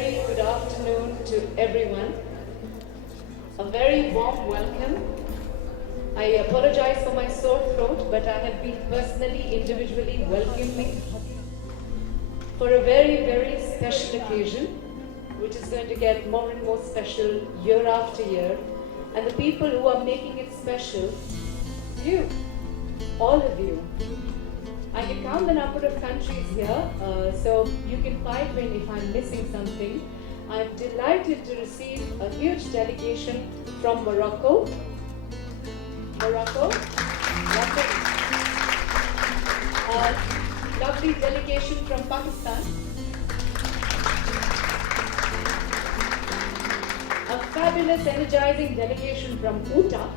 very good afternoon to everyone. A very warm welcome. I apologize for my sore throat, but I have been personally, individually welcoming for a very, very special occasion, which is going to get more and more special year after year. And the people who are making it special, you, all of you. I can count the number of countries here, so you can fight me if I'm missing something. I'm delighted to receive a huge delegation from Morocco. Lovely delegation from Pakistan. A fabulous, energizing delegation from Utah.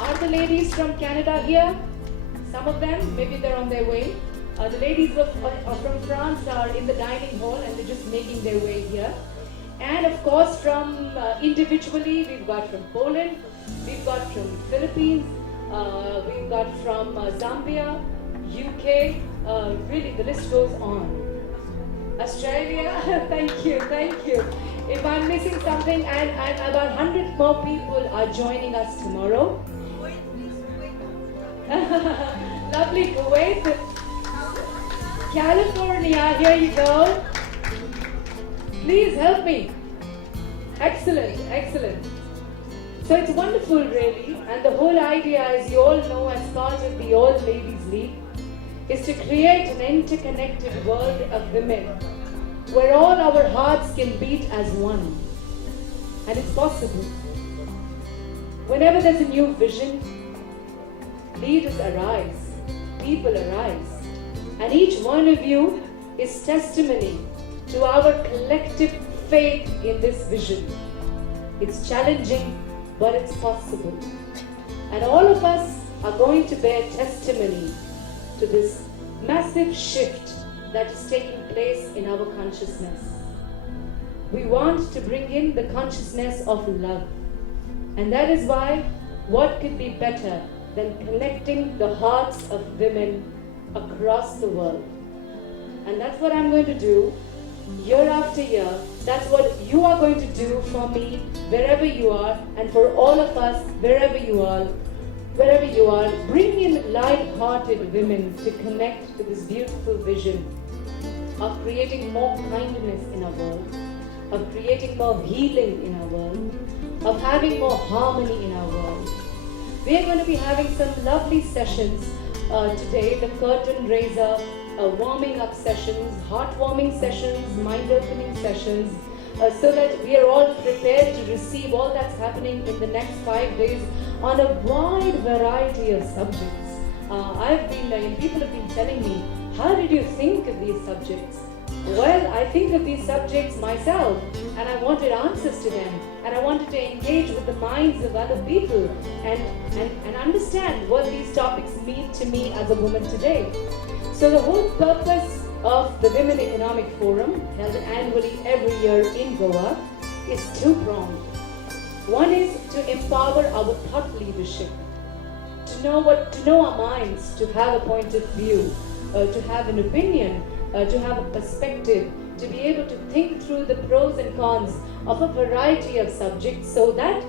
Are the ladies from Canada here? Some of them, maybe they're on their way. The ladies from France are in the dining hall and they're just making their way here. And of course from individually, we've got from Poland, we've got from Philippines, we've got from Zambia, UK, really the list goes on. Australia, thank you. If I'm missing something, and about 100 more people are joining us tomorrow. Lovely Kuwait, California, here you go. Please help me. Excellent. So it's wonderful really, and the whole idea, as you all know, as part of the All Ladies League, is to create an interconnected world of women where all our hearts can beat as one. And it's possible. Whenever there's a new vision, leaders arise, people arise, and each one of you is testimony to our collective faith in this vision. It's challenging, but it's possible. And all of us are going to bear testimony to this massive shift that is taking place in our consciousness. We want to bring in the consciousness of love. And that is why what could be better than connecting the hearts of women across the world. And that's what I'm going to do year after year. That's what you are going to do for me wherever you are, and for all of us wherever you are. Bring in light-hearted women to connect to this beautiful vision of creating more kindness in our world, of creating more healing in our world, of having more harmony in our world. We are going to be having some lovely sessions today, the curtain raiser, warming up sessions, heartwarming sessions, mind-opening sessions, so that we are all prepared to receive all that's happening in the next 5 days on a wide variety of subjects. People have been telling me, how did you think of these subjects? Well, I think of these subjects myself, and I wanted answers to them, and I wanted to engage with the minds of other people and understand what these topics mean to me as a woman today. So the whole purpose of the Women Economic Forum, held annually every year in Goa, is two-pronged. One is to empower our thought leadership, to know our minds, to have a point of view, to have an opinion, to have a perspective, to be able to think through the pros and cons of a variety of subjects so that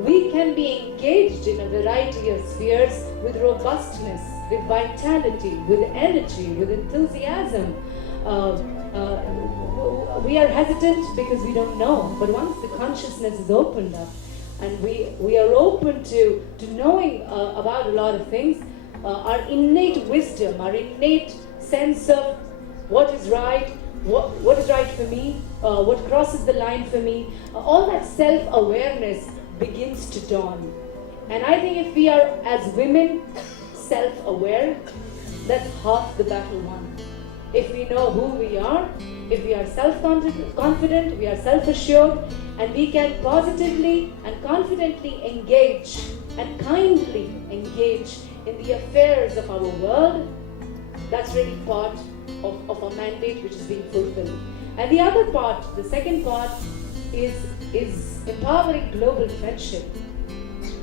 we can be engaged in a variety of spheres with robustness, with vitality, with energy, with enthusiasm. We are hesitant because we don't know, but once the consciousness is opened up and we are open to knowing about a lot of things, our innate wisdom, our innate sense of what is right, what is right for me, what crosses the line for me, all that self-awareness begins to dawn. And I think if we are, as women, self-aware, that's half the battle won. If we know who we are, if we are self-confident, we are self-assured, and we can positively and confidently engage and kindly engage in the affairs of our world, that's really part of a mandate which is being fulfilled. And the other part, the second part, is empowering global friendship.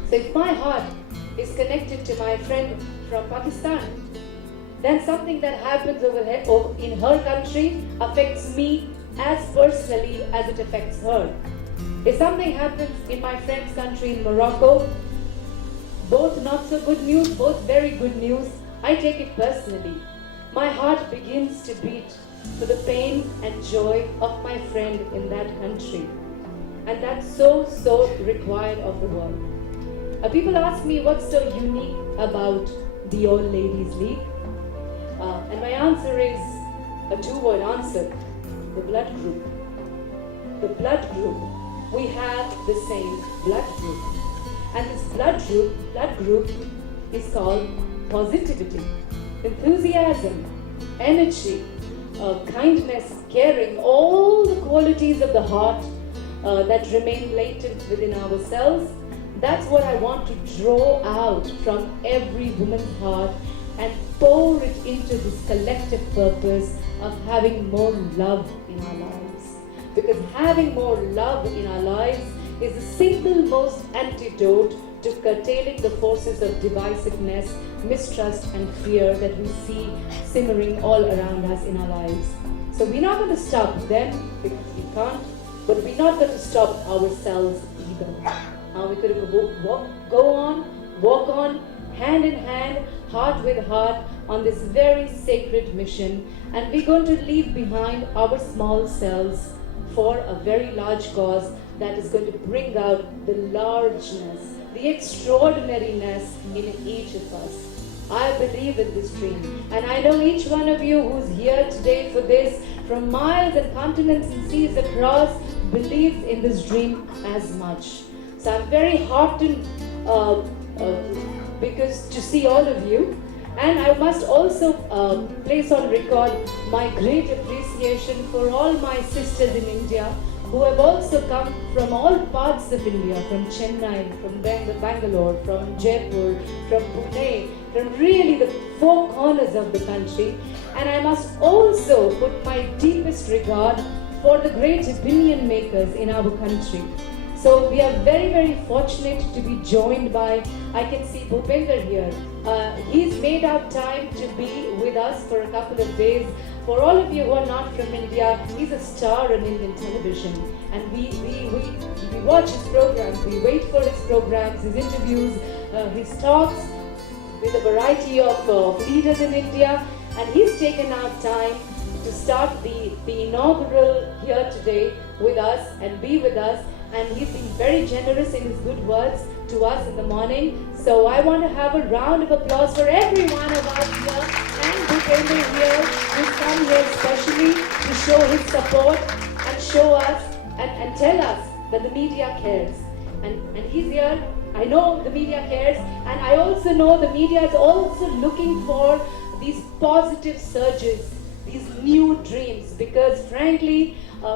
So if my heart is connected to my friend from Pakistan, then something that happens in her country affects me as personally as it affects her. If something happens in my friend's country in Morocco, both not so good news, both very good news, I take it personally. My heart begins to beat for the pain and joy of my friend in that country. And that's so required of the world. People ask me what's so unique about the All Ladies League. And my answer is a two-word answer: the blood group. The blood group. We have the same blood group. And this blood group is called positivity, enthusiasm, energy, kindness, caring, all the qualities of the heart that remain latent within ourselves. That's what I want to draw out from every woman's heart and pour it into this collective purpose of having more love in our lives. Because having more love in our lives is the single most antidote to curtailing the forces of divisiveness, mistrust and fear that we see simmering all around us in our lives. So we're not going to stop them because we can't, but we're not going to stop ourselves either. We're going to walk on, hand in hand, heart with heart, on this very sacred mission, and we're going to leave behind our small selves for a very large cause that is going to bring out the largeness, the extraordinariness in each of us. I believe in this dream, and I know each one of you who's here today for this, from miles and continents and seas across, believes in this dream as much. So I'm very heartened because to see all of you. And I must also place on record my great appreciation for all my sisters in India who have also come from all parts of India, from Chennai, from Bangalore, from Jaipur, from Pune, from really the four corners of the country. And I must also put my deepest regard for the great opinion makers in our country. So we are very fortunate to be joined by, I can see Bhupender here. He's made out time to be with us for a couple of days. For all of you who are not from India, he's a star on Indian television. And we watch his programs, we wait for his programs, his interviews, his talks with a variety of leaders in India. And he's taken out time to start the inaugural here today with us and be with us. And he's been very generous in his good words to us in the morning. So I want to have a round of applause for every one of us here and Bhupender here, who's come here especially to show his support and show us and tell us that the media cares. And he's here. I know the media cares, and I also know the media is also looking for these positive surges, these new dreams, because frankly,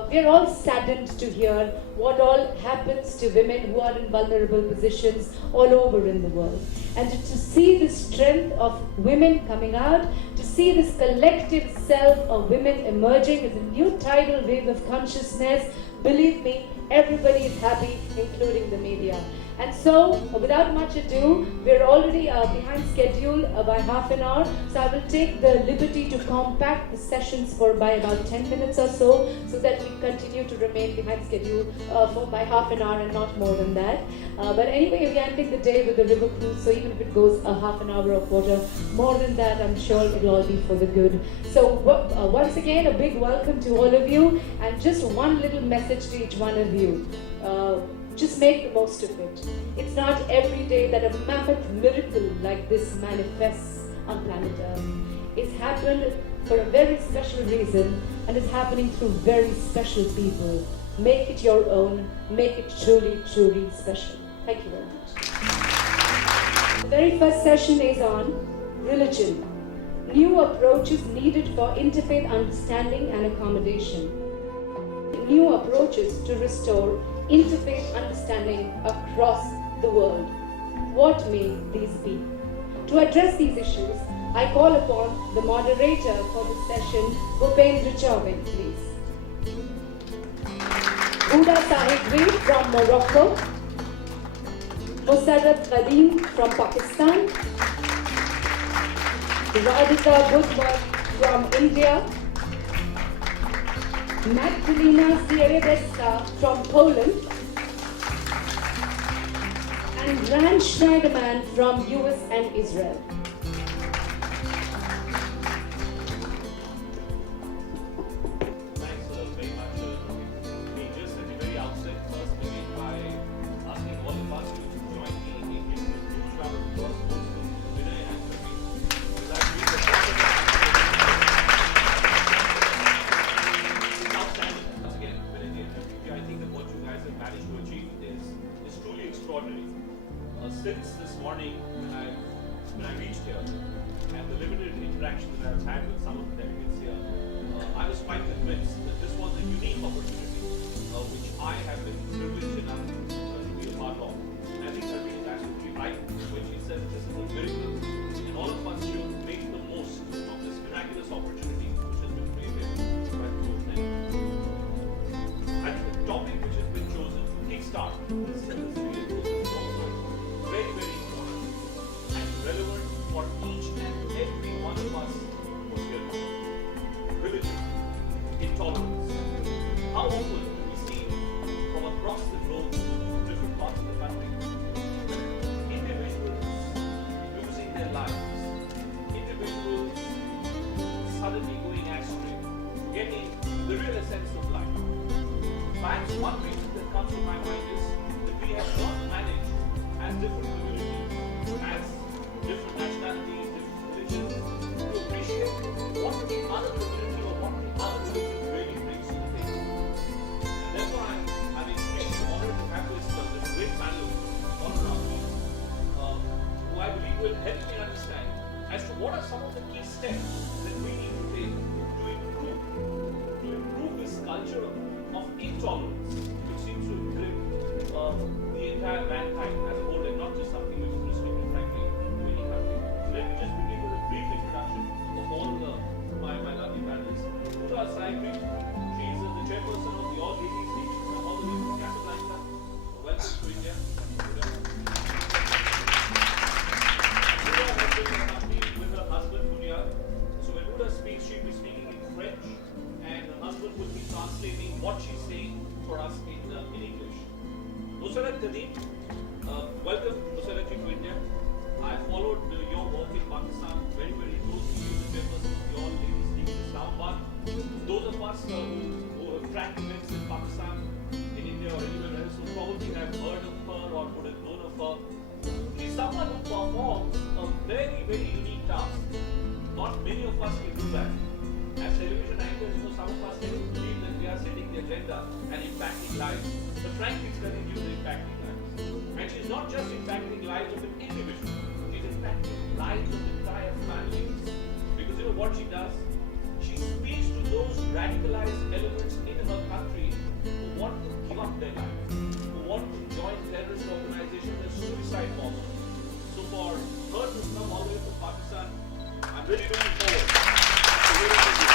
we're all saddened to hear what all happens to women who are in vulnerable positions all over in the world. And to see the strength of women coming out, to see this collective self of women emerging as a new tidal wave of consciousness, believe me, everybody is happy, including the media. And so, without much ado, we're already behind schedule by half an hour. So I will take the liberty to compact the sessions by about 10 minutes or so that we continue to remain behind schedule by half an hour and not more than that. But anyway, we're ending the day with the river cruise, so even if it goes a half an hour or quarter more than that, I'm sure it'll all be for the good. So once again, a big welcome to all of you, and just one little message to each one of you. Just make the most of it. It's not every day that a mammoth miracle like this manifests on planet Earth. It's happened for a very special reason, and it's happening through very special people. Make it your own. Make it truly special. Thank you very much. The very first session is on religion. New approaches needed for interfaith understanding and accommodation. New approaches to restore interfaith understanding across the world. What may these be? To address these issues, I call upon the moderator for this session, Bhupender Chauvin, please. Huda Sahibri from Morocco, Musarrat Qadim from Pakistan, Radhika Budwar from India, Magdalena Sieradesta from Poland, and Rand Schneiderman from US and Israel. Thanks very much. We just at the very outset first begin by asking all of us to join me in giving a huge round of applause to Vinay and Harbeen. Because I believe that it's outstanding. Once again, Vinay and Harbeen, I think that what you guys have managed to achieve is truly extraordinary. Since this morning when I reached here and the limited interaction that I've had with some of the delegates here, I was quite convinced that this was a unique opportunity which I have been privileged enough to be a part of. And I think Harbeen is absolutely right when she says this is a miracle and all of us should make the most of this miraculous opportunity which has been created by the Lord. I think the topic which has been chosen to kickstart this miracle is also very, very important and relevant for each and every one of us who is here. Religion, intolerance. How often do we see from across the globe, different parts of the country, individuals losing their lives, individuals suddenly going astray, getting the real essence of life. Perhaps one reason that comes to my mind is that we have not managed as different communities, as different nationalities, different religions, to appreciate what the other community or what the other religion really brings to the table. And therefore, I'm extremely honored to have this great panel all around me, who I believe will help me understand as to what are some of the key steps that we need to take to improve this culture of intolerance, which seems to have gripped the entire mankind as a whole, and not just something which is restricted, frankly, to any country. So let me just begin with a brief introduction of all my lovely panelists. Uta Saibri, she is the chairperson of the All Ladies League, all the way from Casablanca. Welcome to India. Uta has been accompanied with her husband, Munia. So when Uta speaks, she'll be speaking in French, and her husband will be translating what she's saying for us in English. Nusrat Kadeem, welcome Nusrat to India. I followed your work in Pakistan very, very closely. You the chairperson of the All Ladies League in Islamabad. Those of us who have tracked events in Pakistan, in India or anywhere else, who probably have heard of her or would have known of her. She's someone who performs a very, very unique task. Not many of us can do that. As television anchors, some of us tend to believe that we are setting the agenda and impacting lives. But frankly, it's nothing new to impacting lives. And she's not just impacting lives of an individual, she's impacting lives of entire families. Because you know what she does? She speaks to those radicalized elements in her country who want to give up their lives, who want to join terrorist organizations and suicide bombers. So for her to come all the way from Pakistan, I'm really looking forward to hearing from you.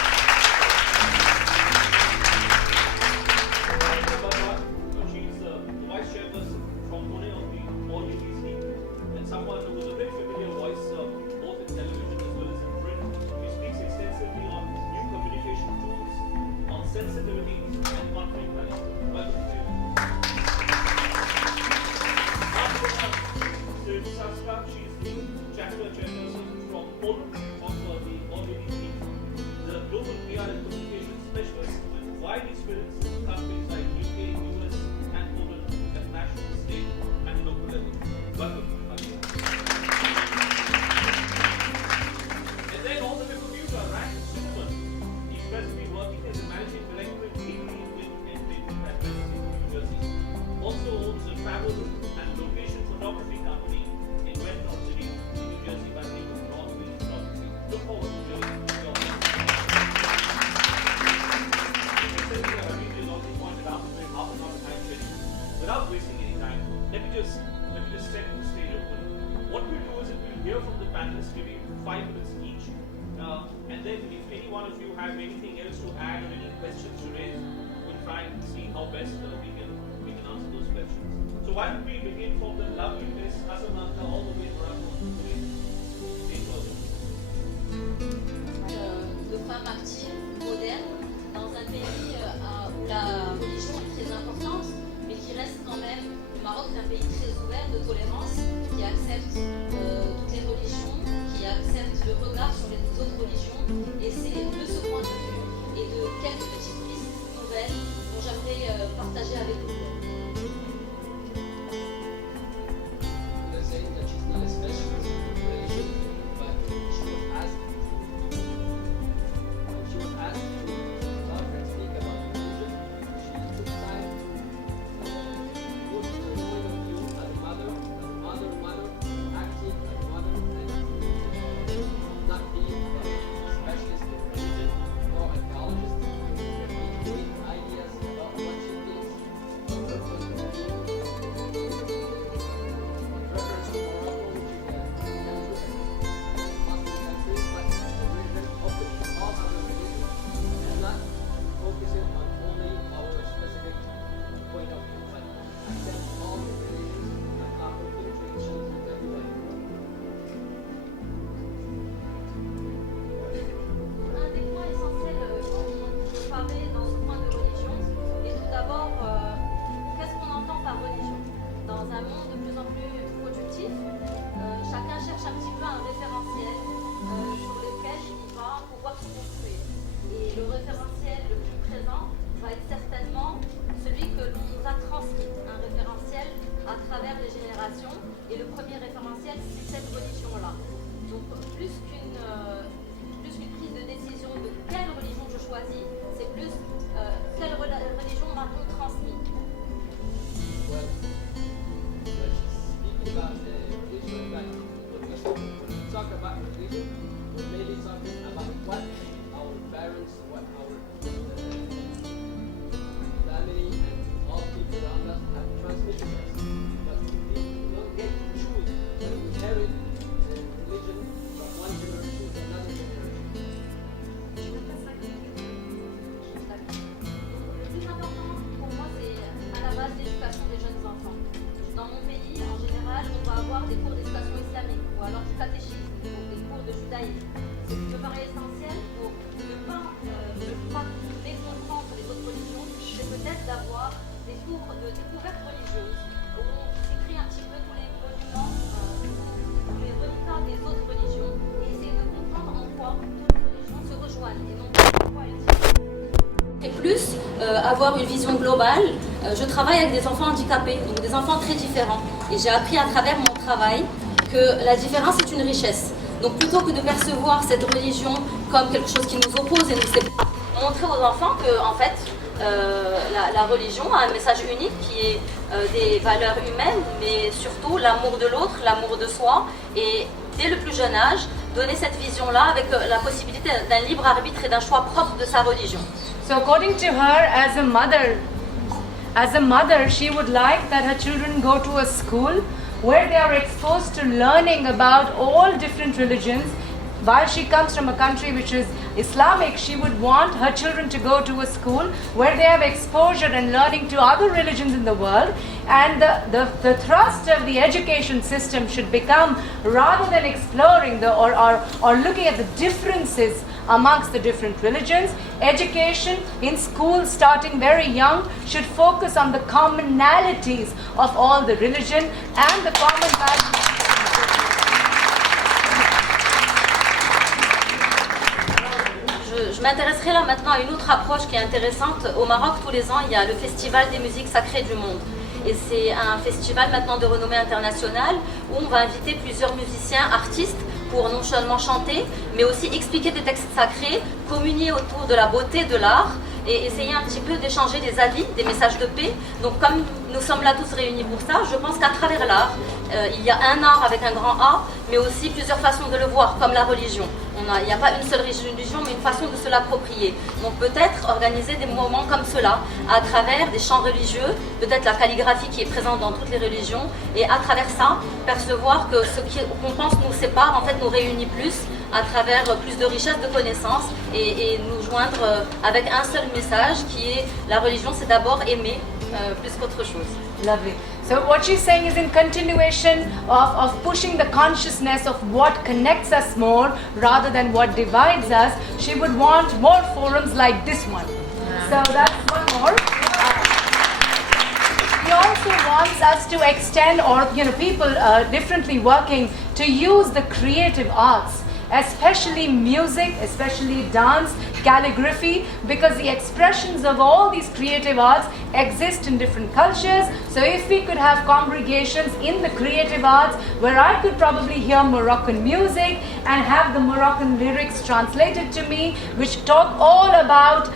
She's the vice chairperson from Pune of the All Ladies League, and someone who was a very familiar voice both in television as well as in print. She speaks extensively on new communication tools, on sensitivity and conflict management. Welcome to you. Saska, she's the chapter chairperson from Poland of the All Ladies League, the global PR and communication specialist with wide experience in countries like UK, US, and Poland at national, state, and local level. Welcome. And then all the way from Utah, Rand Schneiderman. He's presently working as a managing director in entertainment at New Jersey. Also owns a travel and location photography company in West North City, New Jersey, by the name of North Beach Photography. Look forward to hearing your without wasting any time, let me just set the stage open. What we'll do is we'll hear from the panelists, maybe 5 minutes each, and then if any one of you have anything else to add or any questions to raise, we'll try and see how best we can answer those questions. So why don't we begin from the lovely Miss Casablanca all the way around to the de femmes actives, modernes, dans un pays où la religion est très importante, mais qui reste quand même, le Maroc est un pays très ouvert, de tolérance, qui accepte toutes les religions, qui accepte le regard sur les autres religions, et c'est de ce point de vue et de quelques petites pistes nouvelles dont j'aimerais partager avec vous. Et le premier référentiel, c'est cette religion-là. Donc plus qu'une prise de décision de quelle religion je choisis, c'est plus quelle religion m'a-t-on transmis. Well, speaking about the religion, when we talk about religion, we're mainly talking about what our parents, what our family and all people around us have transmitted us. But we don't get to choose when we inherit the religion from one generation to another generation. Le plus important pour moi, c'est à la base l'éducation des jeunes enfants. Dans mon pays, en général, on va avoir des cours d'éducation islamique ou alors du catéchisme, ou des cours de judaïsme. Ce qui me paraît essentiel pour ne pas méconprendre les autres religions, c'est peut-être d'avoir des cours de découverte religieuse où on s'écrit un petit peu tous les monuments, tous les reliquats des autres religions et essayer de comprendre en quoi toutes les religions se rejoignent et non pas en quoi elles diffèrent. Et plus, avoir une vision globale. Je travaille avec des enfants handicapés, donc des enfants très différents. Et j'ai appris à travers mon travail que la différence est une richesse. Donc plutôt que de percevoir cette religion comme quelque chose qui nous oppose et nous sépare, montrer aux enfants que en fait, la religion a un message unique qui est des valeurs humaines, mais surtout l'amour de l'autre, l'amour de soi. Et dès le plus jeune âge, donner cette vision-là avec la possibilité d'un libre arbitre et d'un choix propre de sa religion. So according to her, as a mother, she would like that her children go to a school where they are exposed to learning about all different religions. While she comes from a country which is Islamic, she would want her children to go to a school where they have exposure and learning to other religions in the world. And the thrust of the education system should become, rather than exploring or looking at the differences amongst the different religions, education in schools starting very young should focus on the commonalities of all the religion and the common values. Je m'intéresserai là maintenant à une autre approche qui est intéressante. Au Maroc, tous les ans, il y a le Festival des musiques sacrées du monde. Et c'est un festival maintenant de renommée internationale où on va inviter plusieurs musiciens, artistes, pour non seulement chanter, mais aussi expliquer des textes sacrés, communier autour de la beauté de l'art et essayer un petit peu d'échanger des avis, des messages de paix. Donc comme nous sommes là tous réunis pour ça, je pense qu'à travers l'art, il y a un art avec un grand A, mais aussi plusieurs façons de le voir, comme la religion. Il n'y a pas une seule religion, mais une façon de se l'approprier. Donc peut-être organiser des moments comme cela, à travers des chants religieux, peut-être la calligraphie qui est présente dans toutes les religions, et à travers ça, percevoir que ce qu'on pense nous sépare, en fait nous réunit plus, à travers plus de richesse de connaissances, et nous joindre avec un seul message qui est la religion, c'est d'abord aimer plus qu'autre chose. Lovely. So what she's saying is in continuation of pushing the consciousness of what connects us more rather than what divides us, she would want more forums like this one. So that's one more. He also wants us to extend, or people differently working, to use the creative arts, especially music, especially dance, calligraphy, because the expressions of all these creative arts exist in different cultures. So if we could have congregations in the creative arts where I could probably hear Moroccan music and have the Moroccan lyrics translated to me, which talk all about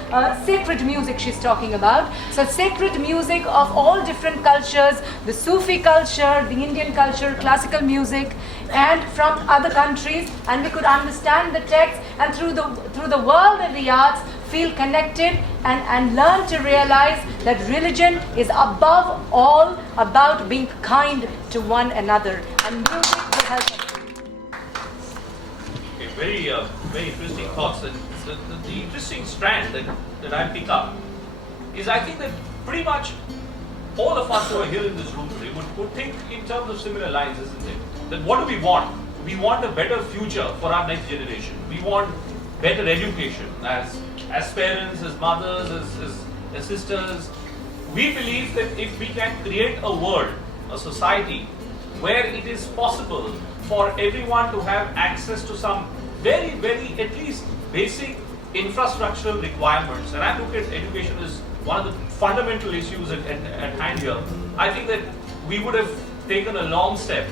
sacred music she's talking about. So sacred music of all different cultures, the Sufi culture, the Indian culture, classical music, and from other countries, and we could understand the text, and through the world of the arts feel connected and learn to realize that religion is above all about being kind to one another, and music will help us. Okay, very interesting thoughts. And the interesting strand that I pick up is, I think that pretty much all of us who are here in this room today would think in terms of similar lines, isn't it? That what do we want? We want a better future for our next generation. We want better education as parents, as mothers, as sisters. We believe that if we can create a world, a society, where it is possible for everyone to have access to some very, very, at least basic infrastructural requirements, and I look at education as one of the fundamental issues at hand here, I think that we would have taken a long step,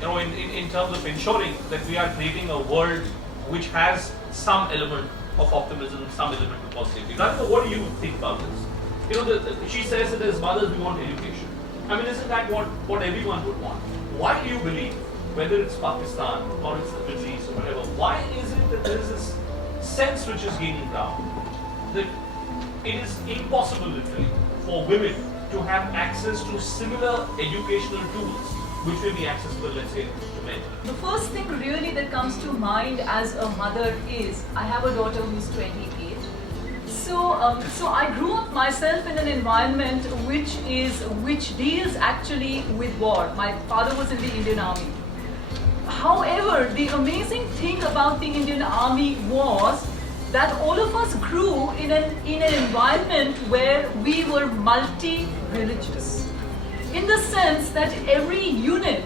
in terms of ensuring that we are creating a world which has some element of optimism, some element of positivity. Radhika, what do you think about this? She says that as mothers we want education. I mean, isn't that what everyone would want? Why do you believe, whether it's Pakistan or it's the Middle East or whatever, why is it that there is this sense which is gaining ground that it is impossible literally for women to have access to similar educational tools which will be accessible, let's say, to men? The first thing really that comes to mind as a mother is, I have a daughter who's 28. So I grew up myself in an environment which deals actually with war. My father was in the Indian Army. However, the amazing thing about the Indian Army was that all of us grew in an environment where we were multi-religious. In the sense that every unit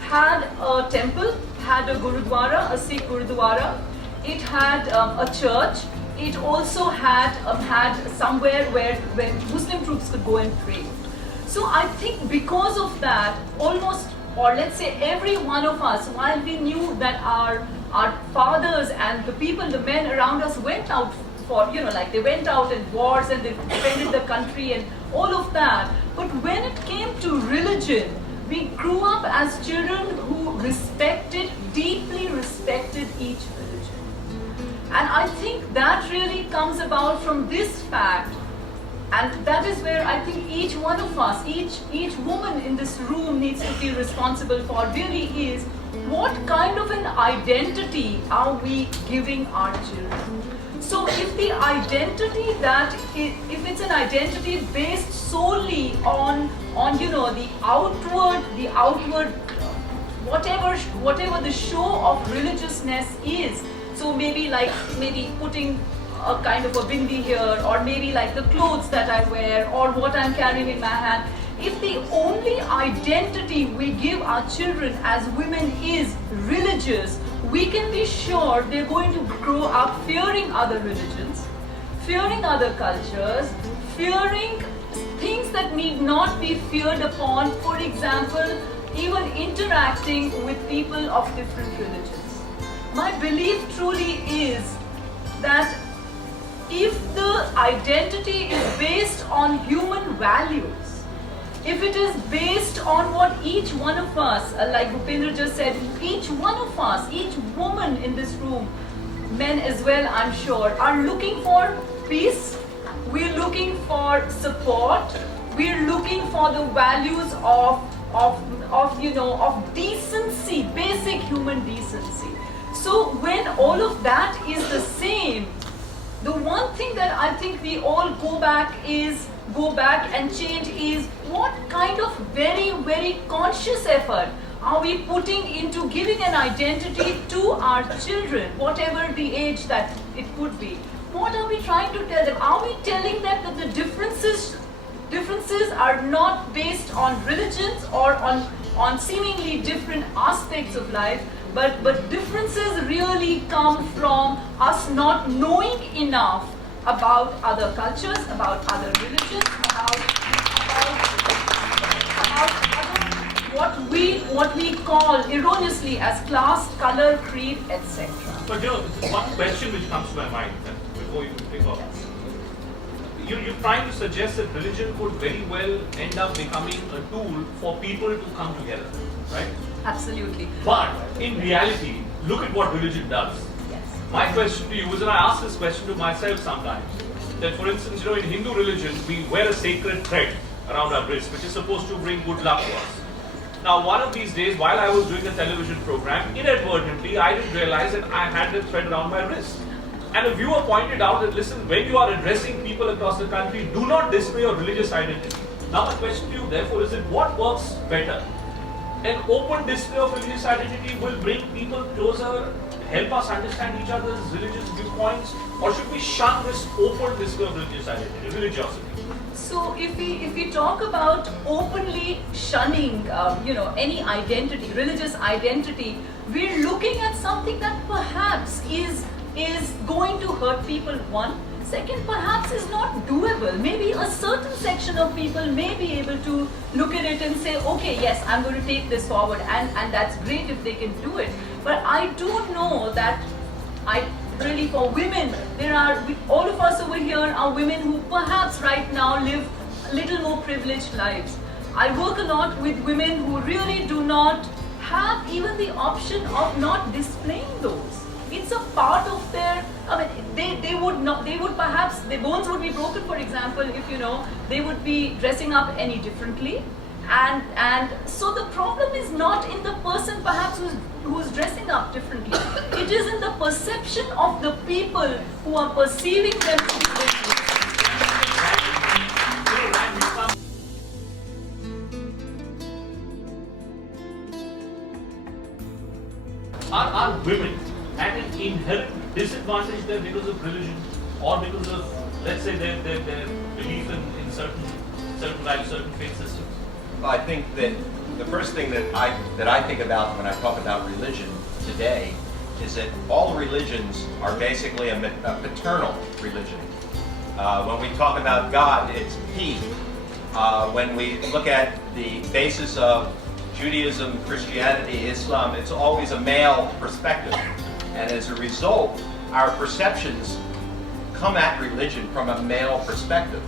had a temple, had a Gurudwara, a Sikh Gurudwara, it had a church, it also had somewhere where Muslim troops could go and pray. So I think because of that, almost, or let's say every one of us, while we knew that our fathers and the people, the men around us went out for, like they went out in wars and they defended the country and all of that. But when it came to religion, we grew up as children who deeply respected each religion. And I think that really comes about from this fact, and that is where I think each one of us, each woman in this room needs to be responsible for, really is, what kind of an identity are we giving our children? So if the identity if it's an identity based solely on the outward whatever the show of religiousness is, so maybe putting a kind of a bindi here, or maybe like the clothes that I wear, or what I'm carrying in my hand, if the only identity we give our children as women is religious, we can be sure they're going to grow up fearing other religions, fearing other cultures, fearing things that need not be feared upon. For example, even interacting with people of different religions. My belief truly is that if the identity is based on human values, if it is based on what each one of us, like Bhupendra just said, each one of us, each woman in this room, men as well, I'm sure, are looking for peace, we're looking for support, we're looking for the values of decency, basic human decency. So when all of that is the same, The one thing that I think we all go back and change is what kind of very, very conscious effort are we putting into giving an identity to our children, whatever the age that it could be. What are we trying to tell them? Are we telling them that the differences are not based on religions or on seemingly different aspects of life, but differences really come from us not knowing enough about other cultures, about other religions, about what we call erroneously as class, color, creed, etc. But one question which comes to my mind before you pick up. You're trying to suggest that religion could very well end up becoming a tool for people to come together, right? Absolutely. But in reality, look at what religion does. Yes. My question to you is, and I ask this question to myself sometimes, that for instance, in Hindu religion, we wear a sacred thread around our wrist, which is supposed to bring good luck to us. Now, one of these days, while I was doing a television program, inadvertently, I didn't realize that I had the thread around my wrist. And a viewer pointed out that, listen, when you are addressing people across the country, do not display your religious identity. Now, my question to you, therefore, is what works better? An open display of religious identity will bring people closer, help us understand each other's religious viewpoints, or should we shun this open display of religious identity, religiosity? So if we talk about openly shunning, any identity, religious identity, we're looking at something that perhaps is going to hurt people. One, second, perhaps is not doable. Maybe a certain section of people may be able to look at it and say, okay, yes, I'm going to take this forward, and that's great if they can do it. But I do know that really for women, all of us over here are women who perhaps right now live a little more privileged lives. I work a lot with women who really do not have even the option of not displaying those. It's a part of their, they would perhaps, their bones would be broken, for example, if they would be dressing up any differently. And so the problem is not in the person perhaps who's dressing up differently. It is in the perception of the people who are perceiving them differently. Are women at an inherent disadvantage there because of religion or because of, let's say, their belief in certain values, certain faith systems? Well, I think that the first thing that I think about when I talk about religion today is that all religions are basically a paternal religion. When we talk about God, it's He. When we look at the basis of Judaism, Christianity, Islam, it's always a male perspective. And as a result, our perceptions come at religion from a male perspective.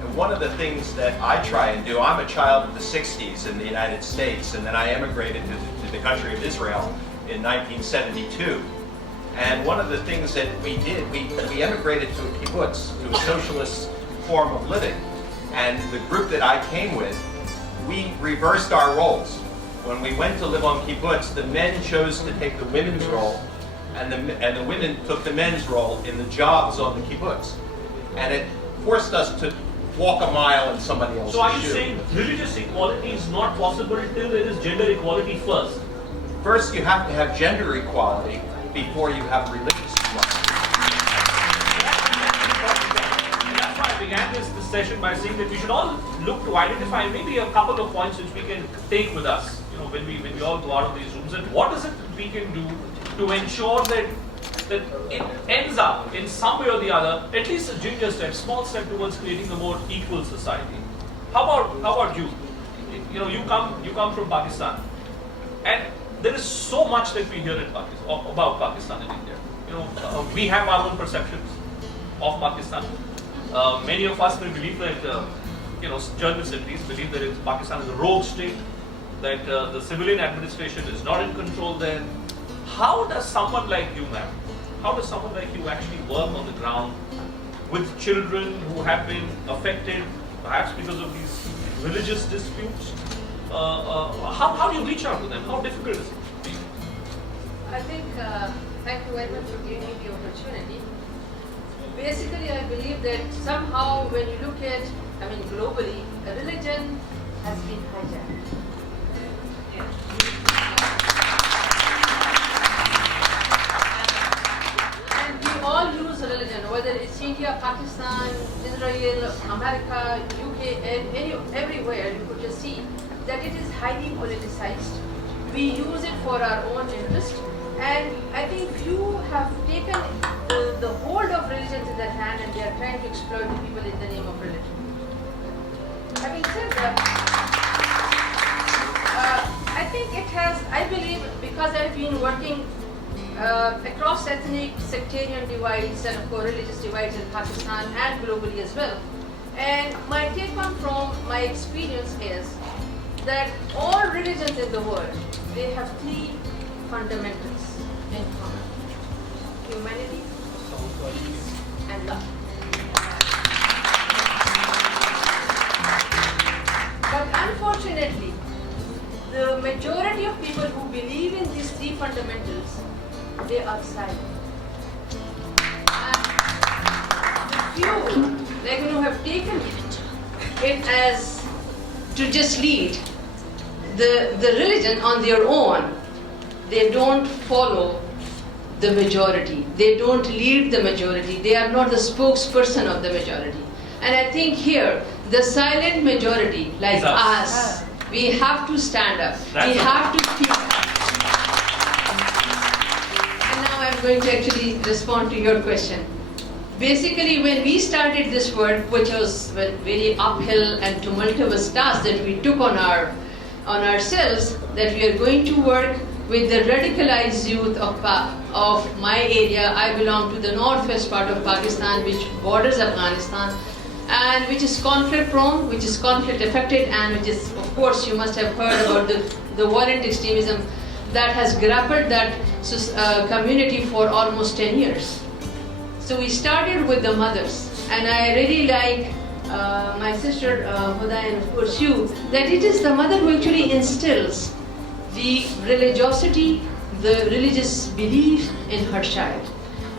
And one of the things that I try and do, I'm a child of the 60s in the United States, and then I emigrated to the country of Israel in 1972. And one of the things that we did, we emigrated to a kibbutz, to a socialist form of living. And the group that I came with, we reversed our roles. When we went to live on kibbutz, the men chose to take the women's role, and the women took the men's role in the jobs on the kibbutz. And it forced us to walk a mile in somebody else's shoes. So are you saying religious equality is not possible till there is gender equality first? First, you have to have gender equality before you have religious equality. And that's why I began this session by saying that we should all look to identify maybe a couple of points which we can take with us, when we all go out of these rooms, and what is it that we can do to ensure that it ends up in some way or the other, at least a ginger step, small step towards creating a more equal society. How about you? You come from Pakistan, and there is so much that we hear about Pakistan in India. We have our own perceptions of Pakistan. Many of us may believe that, journalists at least believe that Pakistan is a rogue state, that the civilian administration is not in control there. How does someone like you, ma'am, actually work on the ground with children who have been affected, perhaps because of these religious disputes? How do you reach out to them? How difficult is it? I think, thank you very much for giving me the opportunity. basically I believe that somehow when you look at, globally, religion has been hijacked. And we all use religion, whether it's India, Pakistan, Israel, America, UK, and everywhere, you could just see that it is highly politicized. We use it for our own interest, and I think few have taken the hold of religions in their hand, and they are trying to exploit the people in the name of religion. Having said that, I think it has, I believe, because I've been working across ethnic, sectarian divides and co-religious divides in Pakistan and globally as well. And my take on from my experience is that all religions in the world, they have three fundamentals in common: humanity, peace, and love. But unfortunately, the majority of people who believe in these three fundamentals, they are silent. And the few, who have taken it as to just lead the religion on their own, they don't follow the majority. They don't lead the majority. They are not the spokesperson of the majority. And I think here, the silent majority, like us, we have to stand up. We have to speak up. And now I'm going to actually respond to your question. Basically, when we started this work, which was a very uphill and tumultuous task that we took on ourselves, that we are going to work with the radicalized youth of my area. I belong to the northwest part of Pakistan, which borders Afghanistan, and which is conflict prone, which is conflict affected, and which is, of course, you must have heard about the violent extremism that has grappled that community for almost 10 years. So we started with the mothers, and I really like my sister Huda and of course you, that it is the mother who actually instills the religiosity, the religious belief in her child.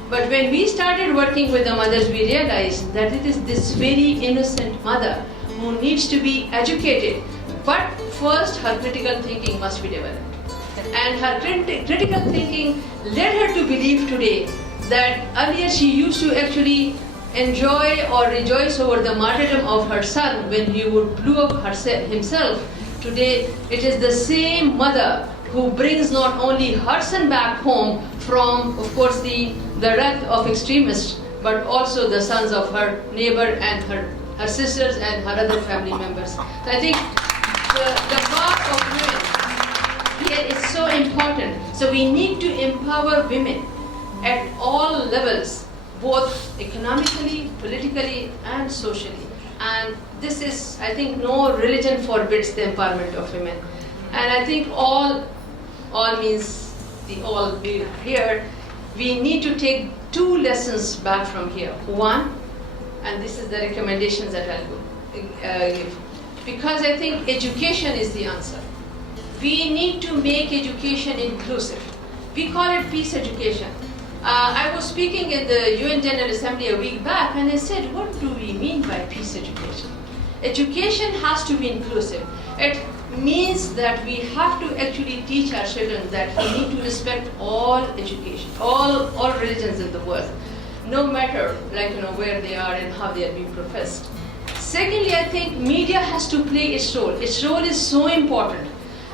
But when we started working with the mothers, we realized that it is this very innocent mother who needs to be educated. But first, her critical thinking must be developed. And her critical thinking led her to believe today that earlier she used to actually enjoy or rejoice over the martyrdom of her son when he would blew up himself. Today, it is the same mother who brings not only her son back home from, of course, the wrath of extremists, but also the sons of her neighbor and her sisters and her other family members. So I think the part of women here is so important. So we need to empower women at all levels, both economically, politically, and socially. And this is, I think, no religion forbids the empowerment of women. And I think all means the all here, we need to take two lessons back from here. One, and this is the recommendations that I'll give, because I think education is the answer. We need to make education inclusive. We call it peace education. I was speaking at the UN General Assembly a week back, and I said, what do we mean by peace education? Education has to be inclusive. It means that we have to actually teach our children that we need to respect all education, all religions in the world, no matter where they are and how they are being professed. Secondly, I think media has to play its role. Its role is so important,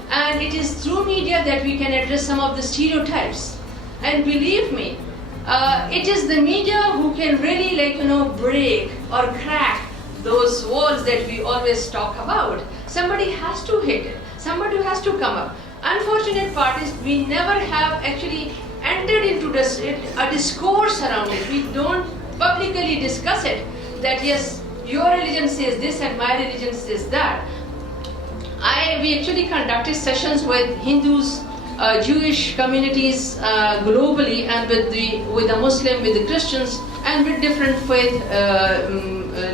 and it is through media that we can address some of the stereotypes. And believe me, it is the media who can really break or crack those walls that we always talk about. Somebody has to hit it. Somebody has to come up. Unfortunate part is we never have actually entered into a discourse around it. We don't publicly discuss it, that yes, your religion says this and my religion says that. We actually conducted sessions with Hindus, Jewish communities globally, and with the Muslim, with the Christians, and with different faith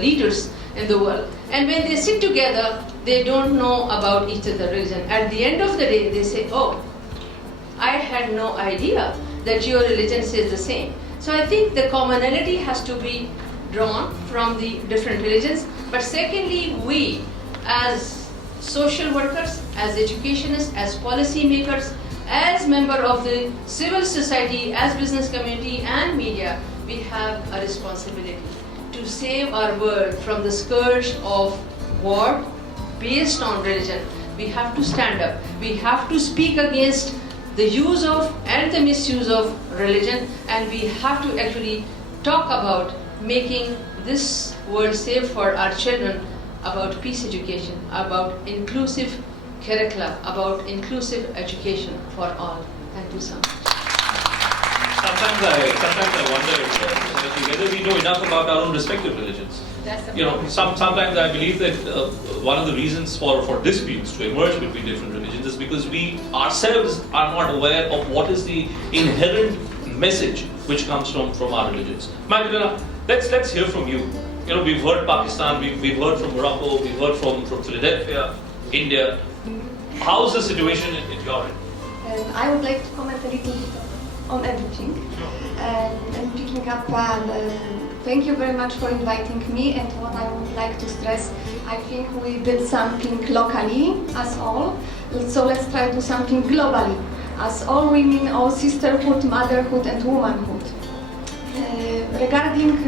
leaders in the world. And when they sit together, they don't know about each other's religion. At the end of the day, they say, oh, I had no idea that your religion says the same. So I think the commonality has to be drawn from the different religions. But secondly, we as social workers, as educationists, as policy makers, as member of the civil society, as business community and media, we have a responsibility to save our world from the scourge of war based on religion. We have to stand up. We have to speak against the use of and the misuse of religion, and we have to actually talk about making this world safe for our children, about peace education, about inclusive curricula, about inclusive education for all. Thank you so much. Sometimes I wonder whether we know enough about our own respective religions. Sometimes I believe that one of the reasons for disputes to emerge between different religions is because we ourselves are not aware of what is the inherent message which comes from our religions. Magdalena, let's hear from you. We've heard Pakistan, we've heard from Morocco, we've heard from Philadelphia, India. How's the situation in your end? I would like to comment a little bit on everything and picking up. Thank you very much for inviting me, and what I would like to stress, I think we did something locally as all, so let's try to do something globally as all women, all sisterhood, motherhood and womanhood. Regarding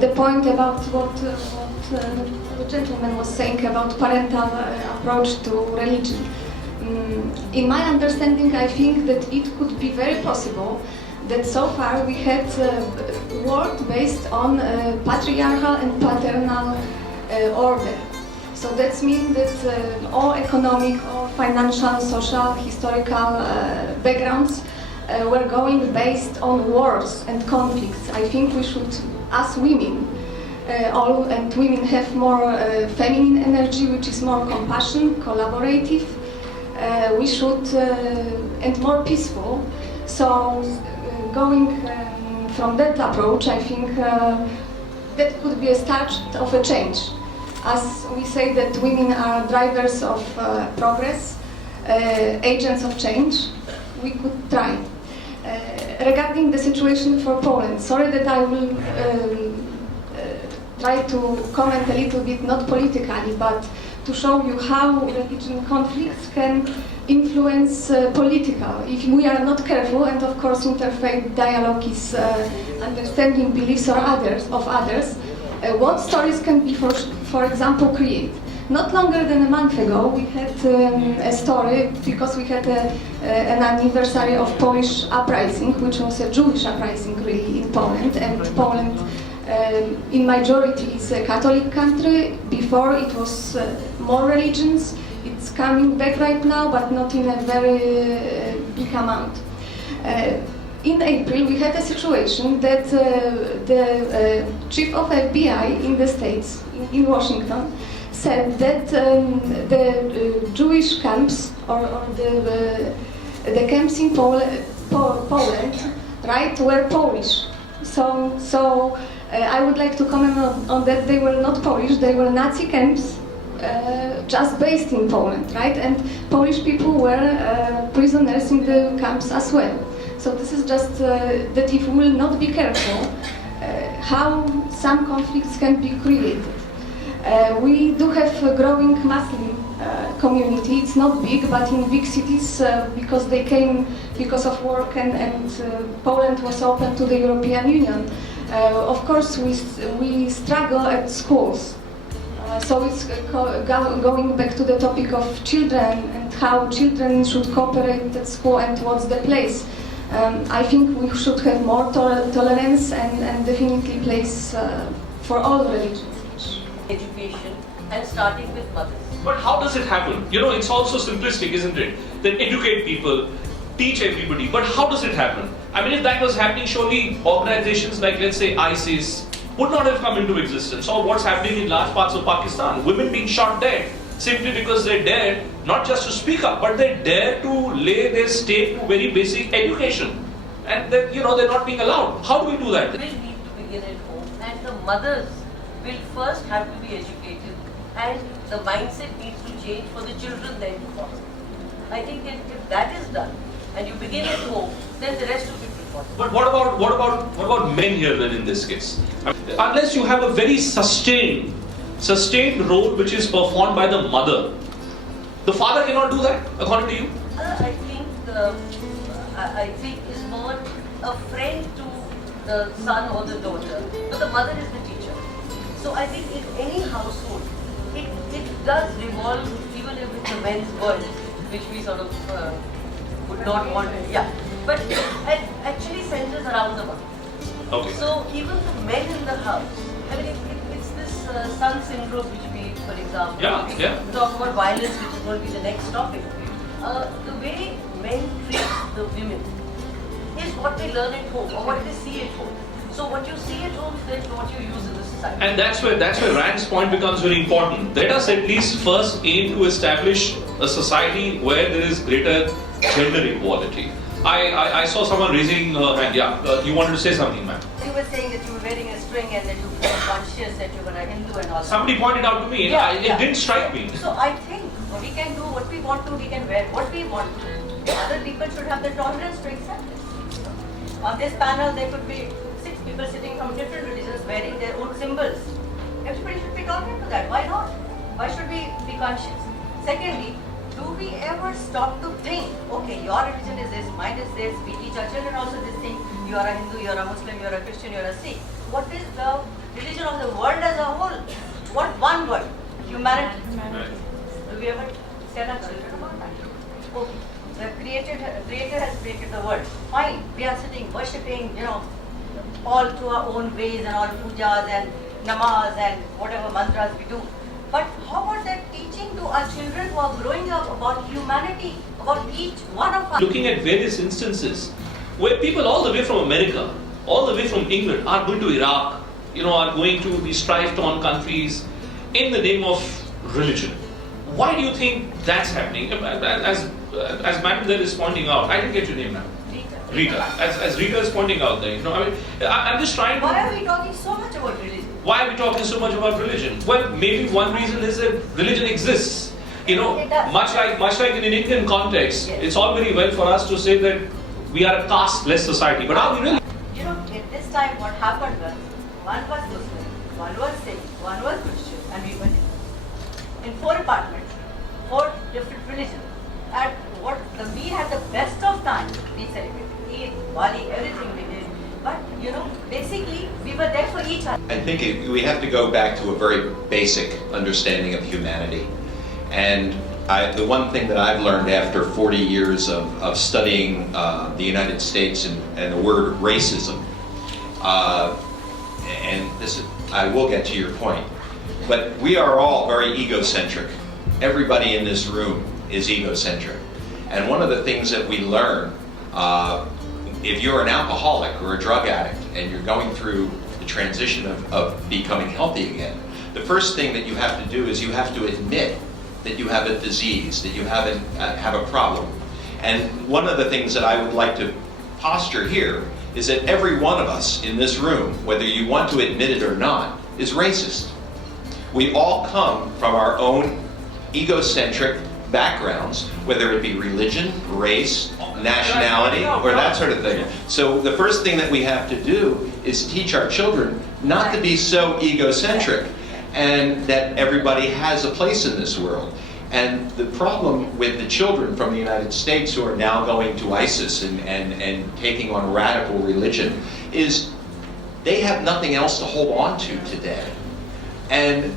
the point about what the gentleman was saying about parental approach to religion. In my understanding, I think that it could be very possible that so far we had a world based on patriarchal and paternal order. So that means that all economic, all financial, social, historical backgrounds were going based on wars and conflicts. I think we should, as women, and women have more feminine energy, which is more compassion, collaborative. We should, and more peaceful. So going from that approach, I think that could be a start of a change. As we say that women are drivers of progress, agents of change, we could try. Regarding the situation for Poland, sorry that I will try to comment a little bit, not politically, but to show you how religion conflicts can influence political. If we are not careful, and of course interfaith dialogue is understanding beliefs of others, what stories can be, for example, created. Not longer than a month ago, we had a story, because we had an anniversary of Polish uprising, which was a Jewish uprising really in Poland, and Poland in majority is a Catholic country. Before it was more religions. It's coming back right now, but not in a very big amount. In April, we had a situation that the chief of FBI in the States, in Washington, said that the Jewish camps or the camps in Poland, right, were Polish. So I would like to comment on that. They were not Polish; they were Nazi camps, just based in Poland, right? And Polish people were prisoners in the camps as well. So this is just that if we will not be careful, how some conflicts can be created. We do have a growing Muslim community. It's not big, but in big cities, because they came because of work and Poland was open to the European Union. Of course, we struggle at schools. So it's going back to the topic of children and how children should cooperate at school and what's the place. I think we should have more tolerance and definitely place for all religions. Education and starting with mothers. But how does it happen? It's also simplistic, isn't it? That educate people, teach everybody, but how does it happen? I mean, if that was happening, surely organizations like, let's say, ISIS would not have come into existence, or what's happening in large parts of Pakistan, women being shot dead, simply because they dare not just to speak up, but they dare to lay their stake to very basic education. And then, they're not being allowed. How do we do that? We will need to begin at home, and the mothers will first have to be educated, and the mindset needs to change for the children then to follow. I think if that is done, and you begin at home, then the rest of it will important. But what about men here then in this case? Unless you have a very sustained role which is performed by the mother, the father cannot do that, according to you? I think is more a friend to the son or the daughter, but the mother is the teacher. So I think in any household, it does revolve, even if it's the men's world, which we sort of would not want to, but it actually centers around the mother. Okay. So even the men in the house, I mean, it's this son syndrome which we, for example, we talk about violence, which is going to be the next topic. The way men treat the women is what they learn at home or what they see at home. So what you see at home is then what you use in the society. And that's where Rand's point becomes very important. Let us at least first aim to establish a society where there is greater gender equality. I saw someone raising her hand. You wanted to say something, ma'am? You were saying that you were wearing a string and that you were conscious that you were a Hindu and all that. Somebody pointed out to me. It didn't strike me. So I think we can do what we want to, we can wear what we want to. Other people should have the tolerance to accept it. On this panel, there could be 6 people sitting from different religions wearing their own symbols. Everybody should be tolerant to that. Why not? Why should we be conscious? Secondly, do we ever stop to think, okay, your religion is this, mine is this, we teach our children also this thing, you are a Hindu, you are a Muslim, you are a Christian, you are a Sikh. What is the religion of the world as a whole? What one word? Humanity. Do we ever tell our children about that? Okay, the Creator has created the world. Fine, we are sitting, worshipping, all through our own ways and all pujas and namaz and whatever mantras we do. But how about that teaching to our children who are growing up about humanity, about each one of us? Looking at various instances where people all the way from America, all the way from England are going to Iraq, are going to these strife-torn countries in the name of religion. Why do you think that's happening? As Madam there is pointing out, I didn't get your name now. Rita. As Rita is pointing out there, I'm just trying to... Why are we talking so much about religion? Why are we talking so much about religion? Well, maybe one reason is that religion exists. Much like in an Indian context, it's all very well for us to say that we are a caste-less society, but are we really? At this time what happened was, one was Muslim, one was Sikh, one was Christian, and we were in 4 apartments, 4 different religions. And we had the best of time. We celebrated Eid, Diwali, everything we did. But, basically, we were there for each other. I think we have to go back to a very basic understanding of humanity. And the one thing that I've learned after 40 years of studying the United States and the word racism, and this, I will get to your point, but we are all very egocentric. Everybody in this room is egocentric. And one of the things that we learn, if you're an alcoholic or a drug addict and you're going through the transition of becoming healthy again, the first thing that you have to do is you have to admit that you have a disease, that you have a problem. And one of the things that I would like to posture here is that every one of us in this room, whether you want to admit it or not, is racist. We all come from our own egocentric backgrounds, whether it be religion, race, nationality, or that sort of thing. So the first thing that we have to do is teach our children not to be so egocentric, and that everybody has a place in this world. And the problem with the children from the United States who are now going to ISIS and taking on radical religion is they have nothing else to hold on to today. And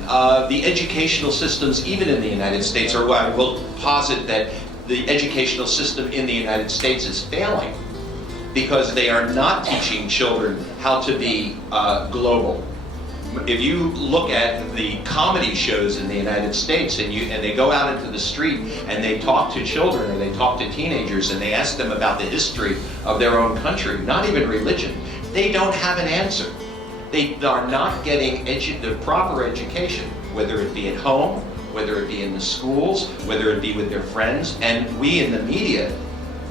the educational systems, even in the United States, or I will posit that the educational system in the United States is failing because they are not teaching children how to be global. If you look at the comedy shows in the United States and they go out into the street and they talk to children or they talk to teenagers and they ask them about the history of their own country, not even religion, they don't have an answer. They are not getting the proper education, whether it be at home, whether it be in the schools, whether it be with their friends. And we in the media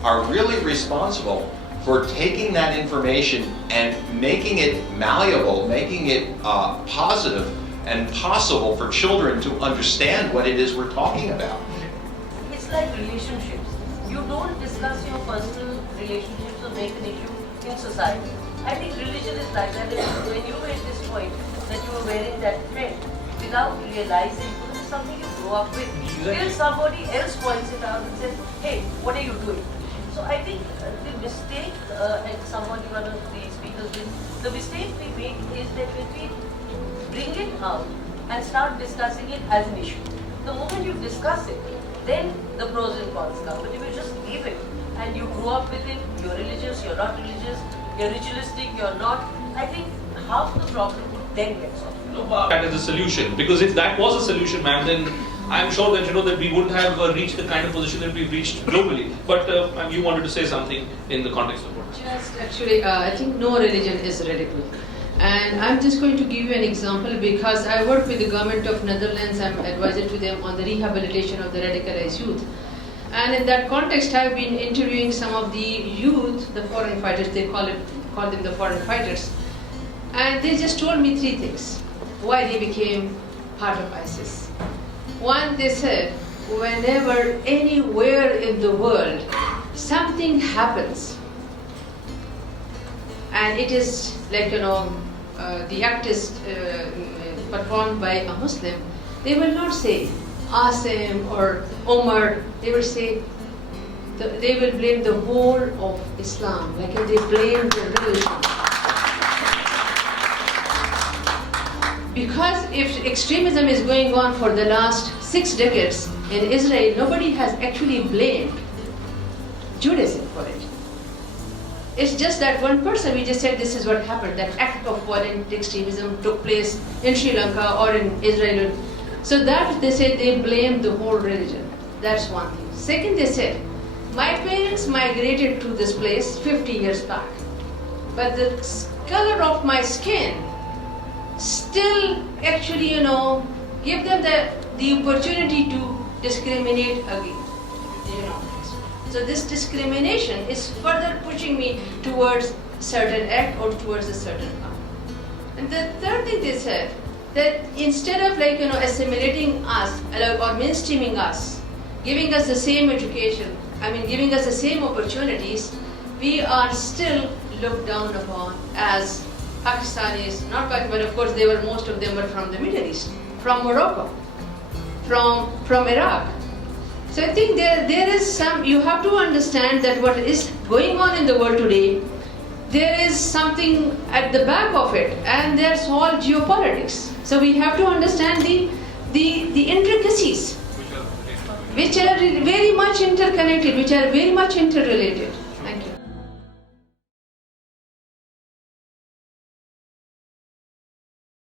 are really responsible for taking that information and making it malleable, making it positive and possible for children to understand what it is we're talking about. It's like relationships. You don't discuss your personal relationships or make an issue in society. I think religion is like that. When you made this point that you were wearing that thread without realizing, this is something you grow up with. Till somebody else points it out and says, hey, what are you doing? So I think the mistake, and someone, one of the speakers did, the mistake we make is that when we bring it out and start discussing it as an issue, the moment you discuss it, then the pros and cons come. But if you just leave it and you grow up with it, you're religious, you're not religious, you're ritualistic, you're not, I think half the problem then gets solved. That is a solution, because if that was a solution, ma'am, then I'm sure that that we wouldn't have reached the kind of position that we've reached globally. But you wanted to say something in the context of what? Just actually, I think no religion is radical. And I'm just going to give you an example because I work with the government of Netherlands. I'm advisor to them on the rehabilitation of the radicalized youth. And in that context, I've been interviewing some of the youth, the foreign fighters, they call them the foreign fighters. And they just told me three things, why they became part of ISIS. One, they said, whenever, anywhere in the world, something happens, and it is like, the act is performed by a Muslim, they will not say Asim or Omar, they will say, they will blame the whole of Islam, like they blame the religion. Because if extremism is going on for the last 6 decades in Israel, nobody has actually blamed Judaism for it. It's just that one person, we just said this is what happened, that act of violent extremism took place in Sri Lanka or in Israel. So that they said they blamed the whole religion. That's one thing. Second, they said, my parents migrated to this place 50 years back, but the color of my skin still actually, give them the opportunity to discriminate again. So this discrimination is further pushing me towards certain act or towards a certain path. And the third thing they said, that instead of assimilating us or mainstreaming us, giving us the same education, giving us the same opportunities, we are still looked down upon as Pakistanis, not Pakistan, but of course most of them were from the Middle East, from Morocco, from Iraq. So I think there is some, you have to understand that what is going on in the world today, there is something at the back of it, and there's all geopolitics. So we have to understand the intricacies, which are very much interconnected, which are very much interrelated.